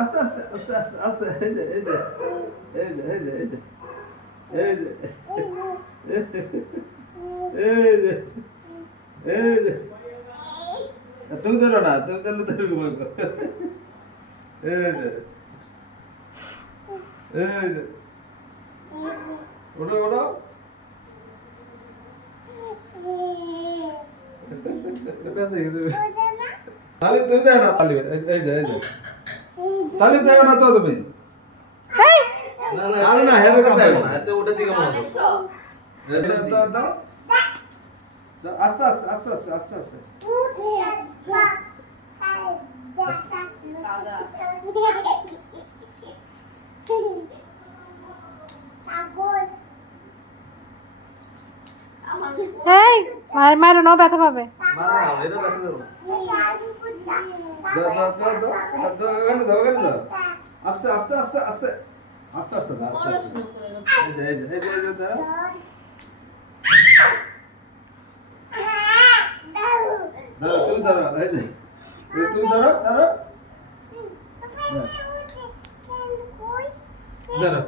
আস্তে আস্তে আস্তে আস্তে আস্তে এই যে এই যে এই যে এই যে এই যে এই যে এই যে এই যে। তুমি ধরো না তুমি ধরলে ধরবো এই যে এই যে। তালি তুমি দেয় না এই এই যে এই যে। তালি দেয় না তো তুমি। আরে না হেরে কাছে এতে ওটা দিকে মনে হয় দাও দাও দাও। দাও, আস্তে আস্তে আস্তে আস্তে আস্তে আস্তে। এই মার মারো নাও ব্যথা পাবে। মারা না এটা দেবো দাও দাও দাও দাও দাও আস্তে আস্তে আস্তে আস্তে। আস্তে আস্তে আস্তে আস্তে। এই যে এই যে এই যে এই যে দাও দাও তুমি ধরো এই যে। তুমি ধরো ধরো। ধরো।